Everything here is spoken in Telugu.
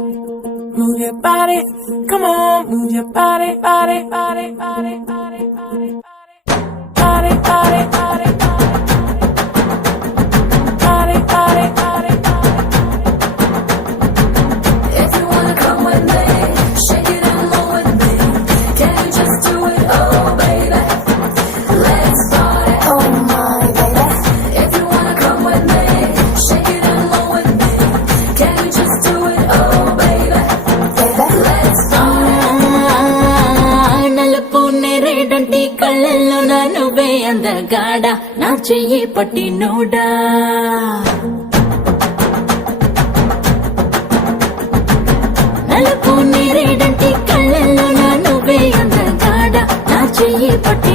Move your body, come on, move your body, body, body, body, body, body, body, body, body, body, body, body, If you wanna come with me, shake it and roll with me. Can you just do it, oh baby? Let's party, oh my baby. If you wanna come with me, shake it and roll with me. Can you just do it, oh baby? Let's party. నలుపు నేరేడంటి కళ్ళల్లో నా నువ్వే అందగాడ నా చెయ్యి పట్టి నూడా నలుపు నేరేడంటి కళ్ళల్లో నా నువ్వే అందగాడ నా చెయ్యి పట్టి